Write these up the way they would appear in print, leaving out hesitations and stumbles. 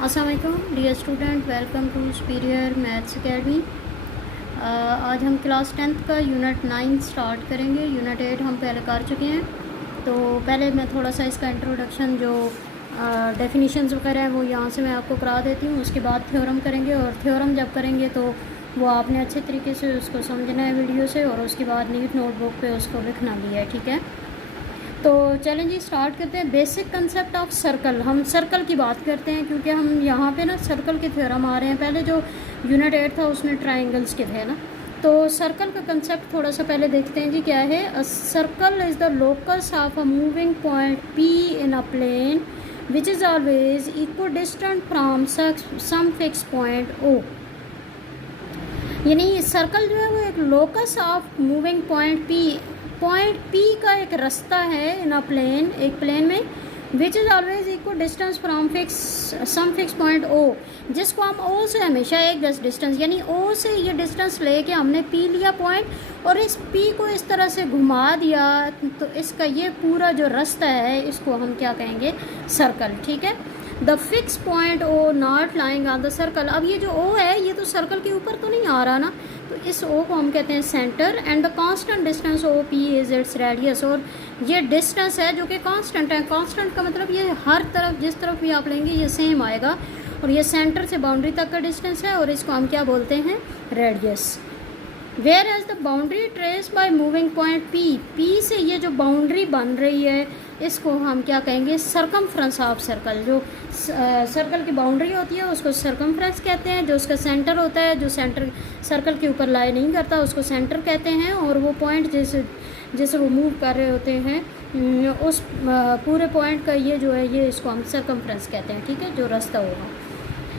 अस्सलाम वालेकुम dear student, welcome to superior maths academy. आज हम क्लास 10th का यूनिट 9 स्टार्ट करेंगे। यूनिट 8 हम पहले कर चुके हैं, तो पहले मैं थोड़ा सा इसका इंट्रोडक्शन जो डेफिनेशंस वगैरह है वो यहाँ से मैं आपको करा देती हूँ। उसके बाद थ्योरम करेंगे, और थ्योरम जब करेंगे तो वो आपने अच्छे तरीके से उसको समझना है वीडियो से, और उसके बाद नीट नोटबुक पे उसको लिखना भी है, ठीक है। तो चलें जी, स्टार्ट करते हैं। Basic concept of circle. हम सर्कल की बात करते हैं क्योंकि हम यहाँ पे ना सर्कल के थ्योरम आ रहे हैं। पहले जो यूनिट 8 था उसमें ट्राइंगल्स के थे ना, तो सर्कल का कंसेप्ट थोड़ा सा पहले देखते हैं जी क्या है। A circle is the locus of a moving point P in a plane which is always equidistant from some fix point O. यानी सर्कल जो है वो एक locus of moving point P का एक रास्ता है इन अ प्लेन, एक प्लेन में, which is always equal distance from some fix point O, जिसको हम ओ से हमेशा एक डिस्टेंस, यानी ओ से ये डिस्टेंस लेके हमने पी लिया पॉइंट, और इस पी को इस तरह से घुमा दिया, तो इसका ये पूरा जो रास्ता है इसको हम क्या कहेंगे, सर्कल, ठीक है। The fix point O not lying on the circle. अब ये जो ओ है ये तो सर्कल के ऊपर तो नहीं आ रहा ना, तो इस ओ को हम कहते हैं centre. And the constant distance O P is its radius, और ये डिस्टेंस है जो कि कांस्टेंट है। कांस्टेंट का मतलब ये हर तरफ, जिस तरफ भी आप लेंगे ये सेम आएगा, और ये सेंटर से बाउंड्री तक का डिस्टेंस है, और इसको हम क्या बोलते हैं, radius. Whereas the boundary trace by moving point P से ये जो बाउंड्री बन रही है इसको हम क्या कहेंगे, सरकमफ्रेंस ऑफ सर्कल। जो सर्कल की बाउंड्री होती है उसको सरकमफ्रेंस कहते हैं। जो उसका सेंटर होता है, जो सेंटर सर्कल के ऊपर लाई नहीं करता, उसको सेंटर कहते हैं। और वो पॉइंट जैसे वो मूव कर रहे होते हैं उस पूरे पॉइंट का ये जो है ये इसको हम सरकमफ्रेंस कहते हैं, ठीक है, जो रास्ता होगा।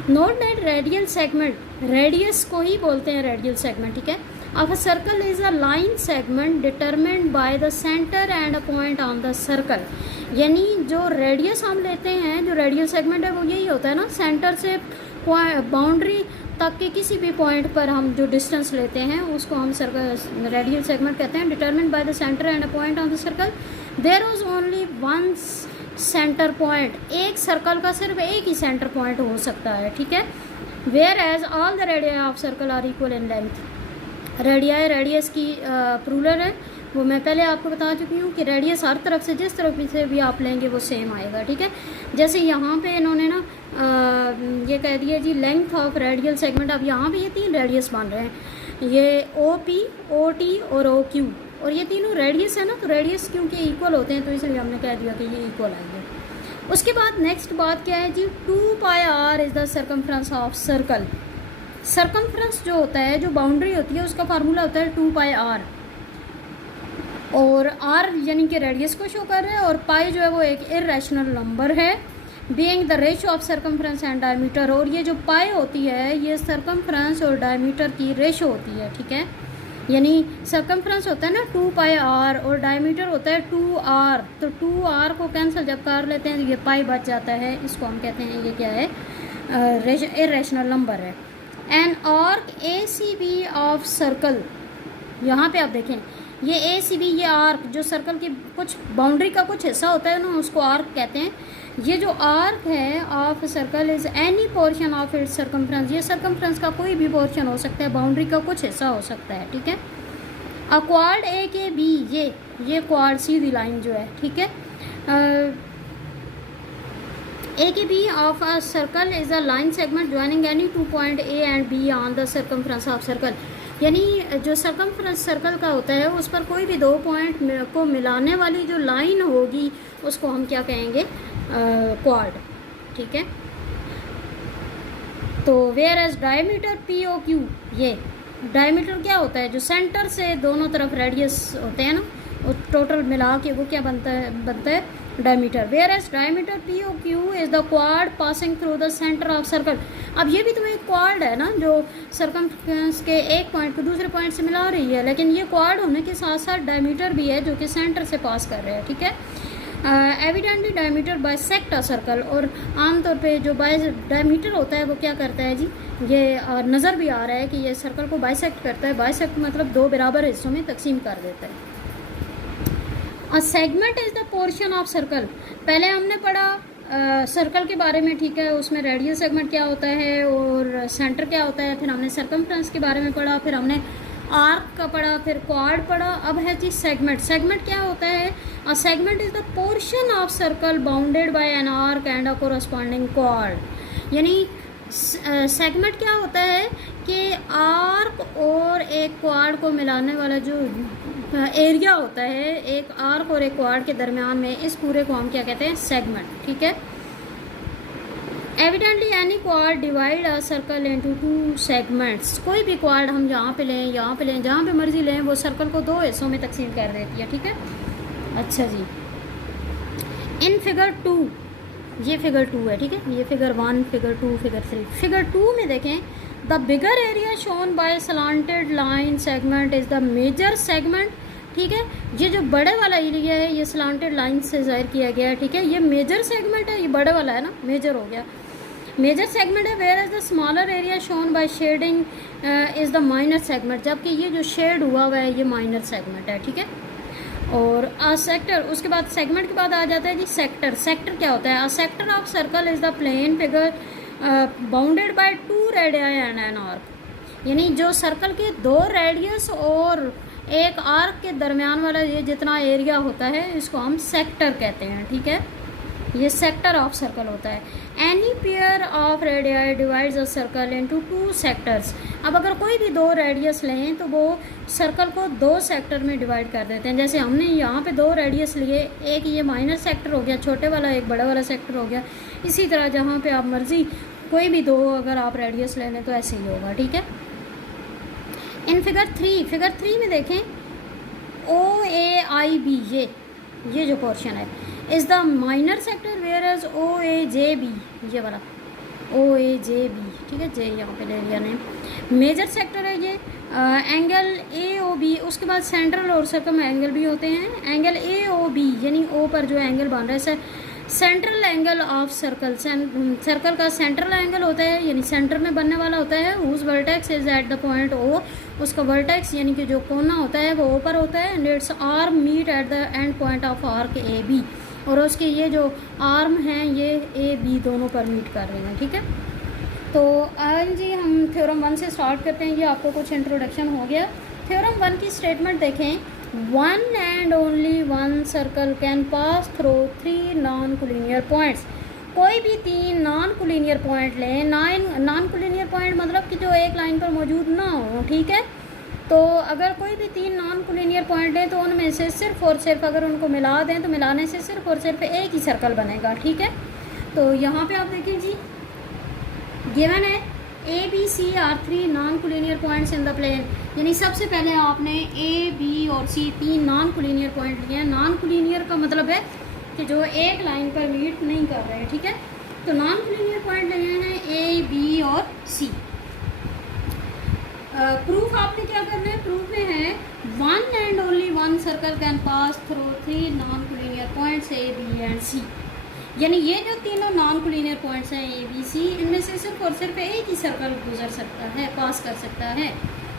Note that radial segment, radius को ही बोलते हैं रेडियल सेगमेंट, ठीक है। Of a circle is a line segment determined by the centre and a point on the circle. यानी जो रेडियस हम लेते हैं, जो रेडियल सेगमेंट है वो यही होता है ना, सेंटर से बाउंड्री तक के किसी भी पॉइंट पर हम जो डिस्टेंस लेते हैं उसको हम सर्कल रेडियल सेगमेंट कहते हैं। Determined by the centre and a point on the circle. There was only one centre point, एक सर्कल का सिर्फ एक ही सेंटर पॉइंट हो सकता है, ठीक है। Whereas all the radii of circle are equal in length. Radii, radius की प्लूरल है, वो मैं पहले आपको बता चुकी हूँ कि रेडियस हर तरफ से, जिस तरफ से भी आप लेंगे वो सेम आएगा, ठीक है। जैसे यहाँ पे इन्होंने ना ये कह दिया जी लेंथ ऑफ रेडियल सेगमेंट। अब यहाँ पे ये तीन रेडियस बन रहे हैं, ये ओ पी, ओ टी और ओ क्यू, और ये तीनों रेडियस है ना, तो रेडियस क्योंकि इक्वल होते हैं तो इसलिए हमने कह दिया कि ये इक्वल आएंगे। उसके बाद नेक्स्ट बात क्या है जी, 2 pi r is the circumference of circle. Circumference जो होता है, जो बाउंड्री होती है, उसका फार्मूला होता है 2 पाई आर, और आर यानी कि रेडियस को शो कर रहा है, और पाई जो है वो एक इरेशनल नंबर है, being the ratio of circumference and diameter. और ये जो पाई होती है ये सर्कमफ्रेंस और डायमीटर की रेशियो होती है, ठीक है। यानी सर्कमफ्रेंस होता है ना 2 पाई आर, और डायमीटर होता है 2 आर, तो 2 आर को कैंसिल जब कर लेते हैं ये पाई बच जाता है, इसको हम कहते हैं ये क्या है, इरेशनल नंबर है। An arc A C B of circle, यहाँ पे आप देखें ये ए सी बी, ये आर्क जो सर्कल की कुछ बाउंड्री का कुछ हिस्सा होता है ना उसको आर्क कहते हैं। ये जो आर्क है of circle is any portion of its circumference, ये सर्कमफ्रेंस का कोई भी पोर्शन हो सकता है, बाउंड्री का कुछ हिस्सा हो सकता है, ठीक है। अ क्वाड ए के बी, ये क्वाड सीधी लाइन जो है, ठीक है, A K B of a circle is a line segment joining any 2 point A and B on the circumference of circle. यानी जो सर्कमफ्रेंस सर्कल का होता है उस पर कोई भी 2 पॉइंट को मिलाने वाली जो लाइन होगी उसको हम क्या कहेंगे, क्वाड, ठीक है। तो whereas diameter P O Q, ये डायमीटर क्या होता है, जो सेंटर से दोनों तरफ रेडियस होते हैं ना, वो टोटल मिला के वो क्या बनता है diameter. Whereas diameter P O Q is the क्वाड passing through the centre of circle. अब ये भी तो एक क्वाड है ना, जो सर्कमफ्रेंस के एक पॉइंट को दूसरे पॉइंट से मिला रही है, लेकिन ये क्वाड होने के साथ साथ डायमीटर भी है जो कि सेंटर से पास कर रहे हैं, ठीक है। Evidently diameter bisect a circle, और आमतौर पे जो डायमीटर होता है वो क्या करता है जी, ये नज़र भी आ रहा है कि ये सर्कल को बाइसेक्ट करता है। बाइसेक्ट मतलब 2 बराबर हिस्सों में तकसीम कर देता है। A segment is the portion of circle, पहले हमने पढ़ा सर्कल के बारे में, ठीक है, उसमें रेडियल सेगमेंट क्या होता है और सेंटर क्या होता है। फिर हमने सर्कमफ्रेंस के बारे में पढ़ा, फिर हमने आर्क का पढ़ा, फिर क्वाड पढ़ा। अब है जी सेगमेंट। सेगमेंट क्या होता है? A segment is the portion of circle bounded by an arc and a corresponding quad. यानी सेगमेंट क्या होता है कि आर्क और एक क्वाड को मिलाने वाला जो एरिया होता है, एक आर्क और एक क्वाड के दरमियान में, इस पूरे को हम क्या कहते हैं? सेगमेंट, ठीक है। Evidently any quad divide a circle into 2 segments. कोई भी क्वाड हम यहाँ पे लें, यहाँ पे लें, जहाँ पे मर्जी लें, वो सर्कल को 2 हिस्सों में तकसीम कर देती है, ठीक है। अच्छा जी, इन फिगर 2, ये फिगर 2 है, ठीक है, ये फिगर 1, फिगर 2, फिगर 3। फिगर 2 में देखें, the bigger area shown by slanted line segment is the major segment, ठीक है। ये जो बड़े वाला एरिया है, ये स्लांटेड लाइन से ज़ाहिर किया गया है, ठीक है। ये मेजर सेगमेंट है, ये बड़े वाला है ना, मेजर हो गया, मेजर सेगमेंट है। Where is the smaller area shown by shading is the minor segment, जबकि ये जो शेड हुआ हुआ है ये माइनर सेगमेंट है, ठीक है। और अ सेक्टर, उसके बाद सेगमेंट के बाद आ जाता है जी सेक्टर। सेक्टर क्या होता है? A sector of circle is the plane figure bounded by 2 radii and an arc. यानी जो सर्कल के 2 रेडियस और एक आर्क के दरमियान वाला ये जितना एरिया होता है, इसको हम सेक्टर कहते हैं, ठीक है। ये सेक्टर ऑफ सर्कल होता है। Any pair of radii divides a circle into 2 sectors. अब अगर कोई भी 2 रेडियस लें तो वो सर्कल को 2 सेक्टर में डिवाइड कर देते हैं। जैसे हमने यहाँ पे 2 रेडियस लिए, एक ये माइनर सेक्टर हो गया छोटे वाला, एक बड़ा वाला सेक्टर हो गया। इसी तरह जहाँ पे आप मर्जी कोई भी 2 अगर आप रेडियस ले लें तो ऐसे ही होगा, ठीक है। इन फिगर 3 में देखें, OAIB, ये जो पोर्शन है is the minor sector, whereas OAJB, ये वाला OAJB, ठीक है, जे यहाँ पे ले लिया ने, मेजर सेक्टर है ये। एंगल AOB, उसके बाद सेंट्रल और सर्कम एंगल भी होते हैं। एंगल AOB यानी O पर जो एंगल बन रहा है, central angle of circle, circle का सेंट्रल एंगल होता है, यानी सेंटर में बनने वाला होता है। Whose vertex is at the point O, उसका वर्टेक्स यानी कि जो कोना होता है वो O पर होता है। And its arm meet at the end point of arc AB, और उसके ये जो आर्म हैं ये AB दोनों पर मीट कर रहे हैं, ठीक है। तो आज जी हम थ्योरम 1 से स्टार्ट करते हैं। ये आपको कुछ इंट्रोडक्शन हो गया। थ्योरम 1 की स्टेटमेंट देखें, 1 and only 1 circle can pass through 3 non collinear points. कोई भी 3 नॉन कोलिनियर पॉइंट लें। नॉन कोलिनियर पॉइंट मतलब कि जो एक लाइन पर मौजूद ना हो, ठीक है। तो अगर कोई भी 3 नॉन कोलिनियर पॉइंट लें तो उनमें से सिर्फ और सिर्फ अगर उनको मिला दें तो मिलाने से सिर्फ और सिर्फ एक ही सर्कल बनेगा, ठीक है। तो यहाँ पे आप देखें जी, गिवन है ABC are 3 non collinear points in the plane. यानी सबसे पहले आपने A, B और C 3 नॉन कोलिनियर पॉइंट लिए हैं। नॉन कोलिनियर का मतलब है कि जो एक लाइन पर मीट नहीं कर रहे हैं, ठीक है। तो नॉन कोलिनियर पॉइंट लिए हैं A, B और C। प्रूफ आपने क्या करना है? प्रूफ में है 1 and only 1 circle can pass through 3 non collinear points A, B and C। यानी ये जो तीनों नॉन कोलिनियर पॉइंट्स हैं A, B, C, इनमें से सिर्फ और सिर्फ एक ही सर्कल गुजर सकता है, पास कर सकता है।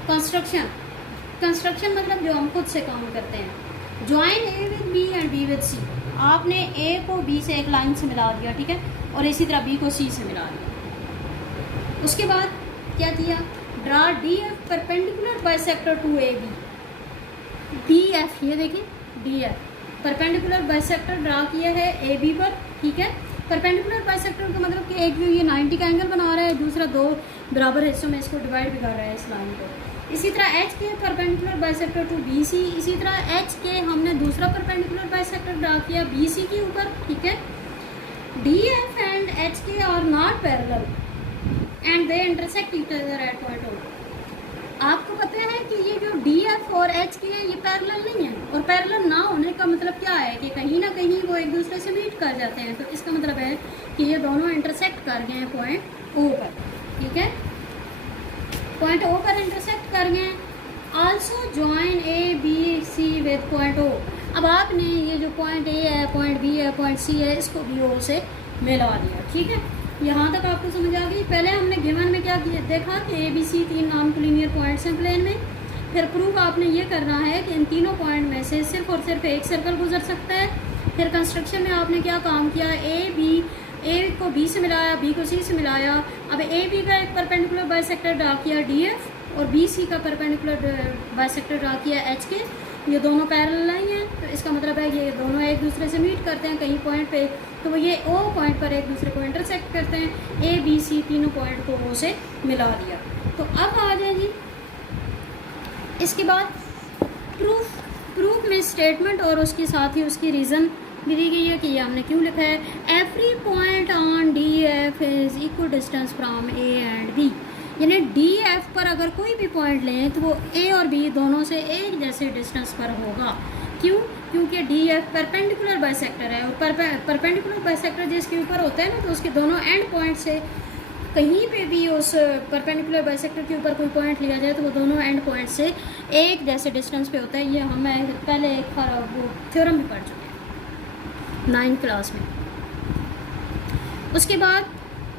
कंस्ट्रक्शन मतलब जो हम खुद से काम करते हैं। Join A with B and B with C। आपने A को B से एक लाइन से मिला दिया, ठीक है, और इसी तरह B को C से मिला दिया। उसके बाद क्या किया? Draw DF perpendicular bisector to AB। DF, ये देखिए DF परपेंडिकुलर बाइसेक्टर ड्रा किया है AB पर, ठीक है। परपेंडिकुलर बाइसेक्टर का मतलब कि एक व्यू ये 90 का एंगल बना रहा है, दूसरा 2 बराबर हिस्सों में इसको डिवाइड भी कर रहा है इस लाइन को। इसी तरह H के परपेंडिकुलर बाइसेक्टर टू BC। इसी तरह H के हमने दूसरा परपेंडिकुलर बाइसेक्टर ड्रा किया BC के ऊपर, ठीक है। DF and HK are not parallel and they intersect each other at point O। आपको पता है कि ये जो DF और HK है ये पैरेलल नहीं है, और पैरेलल ना होने का मतलब क्या है कि कहीं ना कहीं वो एक दूसरे से मीट कर जाते हैं। तो इसका मतलब है कि ये दोनों इंटरसेक्ट कर गए हैं पॉइंट O पर, ठीक है। पॉइंट O पर इंटरसेक्ट कर गए। Also join A, B, C with point O। अब आपने ये जो पॉइंट A है, पॉइंट B है, पॉइंट C है, इसको भी O से मिला दिया, ठीक है। यहाँ तक आपको समझ आ गई। पहले हमने गिवन में क्या किया, देखा कि ABC 3 नॉन कोलिनियर पॉइंट्स हैं प्लेन में। फिर प्रूफ आपने ये करना है कि इन तीनों पॉइंट में से सिर्फ और सिर्फ एक सर्कल गुजर सकता है। फिर कंस्ट्रक्शन में आपने क्या काम किया, A, B ए को बी से मिलाया, बी को सी से मिलाया। अब ए बी का एक परपेंडिकुलर बाइसेक्टर ड्रा किया डी एफ और बी सी का परपेंडिकुलर बाइसेक्टर ड्रा किया एच के। ये दोनों पैरेलल लाइन हैं, तो इसका मतलब है ये दोनों एक दूसरे से मीट करते हैं कहीं पॉइंट पे, तो वो ये ओ पॉइंट पर एक दूसरे को इंटरसेक्ट करते हैं। ए बी सी तीनों पॉइंट को ओ से मिला दिया। तो अब आ जाए जी इसके बाद प्रूफ में स्टेटमेंट और उसके साथ ही उसकी रीज़न भी दी गई है कि ये हमने क्यों लिखा है। Every point on D F is equal distance from A and B, यानी डी एफ पर अगर कोई भी पॉइंट लें तो वो ए और बी दोनों से एक जैसे डिस्टेंस पर होगा। क्यों? क्योंकि डी एफ परपेंडिकुलर बाइसेक्टर है, और परपेंडिकुलर बाइसेक्टर जिसके ऊपर होता है ना, तो उसके दोनों एंड पॉइंट से कहीं पे भी उस परपेंडिकुलर बाइसेक्टर के ऊपर कोई पॉइंट लिया जाए तो वो दोनों एंड पॉइंट से एक जैसे डिस्टेंस पे होता है। ये हम पहले एक वो थ्योरम भी पढ़ चुके हैं 9th क्लास में। उसके बाद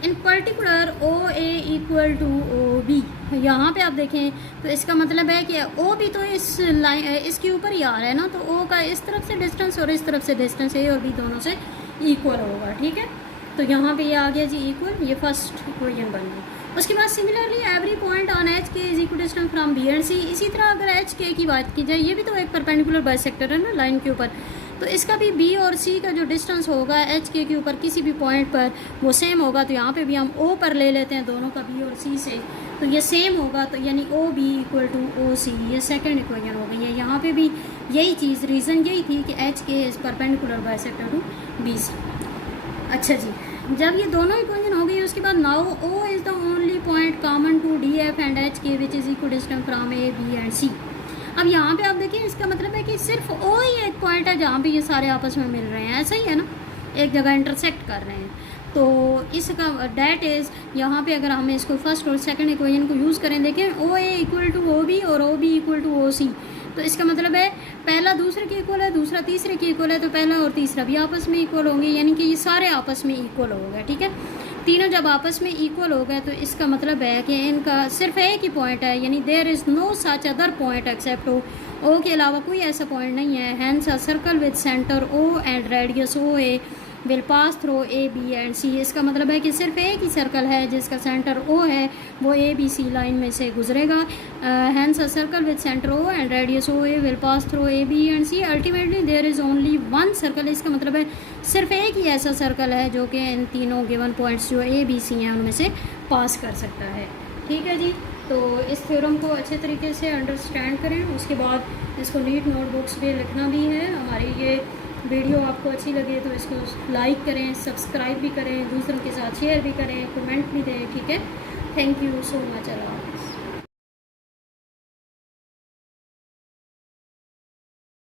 in particular O A equal to O B, यहाँ पे आप देखें तो इसका मतलब है कि ओ भी तो इस लाइन इसके ऊपर ही आ रहा है ना, तो ओ का इस तरफ से डिस्टेंस और इस तरफ से डिस्टेंस ए और बी दोनों से इक्वल होगा। ठीक है, तो यहाँ पे ये आ गया जी इक्वल, ये फर्स्ट इक्वेशन बन गई। उसके बाद similarly every point on H K is equal distance from B and C. इसी तरह अगर एच के की बात की जाए, ये भी तो एक परपेंडिकुलर बाइसेक्टर है ना लाइन के ऊपर, तो इसका भी बी और सी का जो डिस्टेंस होगा एच के ऊपर किसी भी पॉइंट पर वो सेम होगा। तो यहाँ पे भी हम ओ पर ले लेते हैं दोनों का बी और सी से, तो ये सेम होगा, तो यानी O B equal to O C, ये सेकेंड इक्वेशन हो गई है। यहाँ पे भी यही चीज़, रीज़न यही थी कि H K is perpendicular bisector to B C. अच्छा जी, जब ये दोनों इक्वेशन हो गई उसके बाद now O is the only point common to D F and H K which is equal distance from A B and C. अब यहाँ पे आप देखिए, इसका मतलब है कि सिर्फ ओ ही एक पॉइंट है जहाँ पे ये सारे आपस में मिल रहे हैं, ऐसा ही है ना, एक जगह इंटरसेक्ट कर रहे हैं। तो इसका डैट इज़ यहाँ पे अगर हम इसको फर्स्ट और सेकंड इक्वेशन को यूज़ करें, देखें O A equal to O B और O B equal to O C, तो इसका मतलब है पहला दूसरे के इक्वल है, दूसरा तीसरे के इक्वल है, तो पहला और तीसरा भी आपस में इक्वल होंगे, यानी कि ये सारे आपस में इक्वल हो गए। ठीक है, तीनों जब आपस में इक्वल हो गए तो इसका मतलब है कि इनका सिर्फ एक ही पॉइंट है, यानी there is no such other point except O के अलावा कोई ऐसा पॉइंट नहीं है। Hence a circle with centre O and radius O A will pass through A B and C. इसका मतलब है कि सिर्फ एक ही सर्कल है जिसका सेंटर ओ है, वो ए बी सी लाइन में से गुजरेगा। Hence a circle with centre O and radius O A will pass through A B and C. Ultimately there is only one circle. इसका मतलब है सिर्फ एक ही ऐसा सर्कल है जो कि इन तीनों गिवन पॉइंट्स जो ए बी सी हैं उनमें से पास कर सकता है। ठीक है जी, तो इस थ्योरम को अच्छे तरीके से अंडरस्टैंड करें। उसके बाद इसको नीट नोटबुक्स पे लिखना भी है। हमारी ये वीडियो आपको अच्छी लगे तो इसको लाइक करें, सब्सक्राइब भी करें, दूसरों के साथ शेयर भी करें, कमेंट भी दें। ठीक है, थैंक यू सो मच। अल्लाह हाफ़िज़।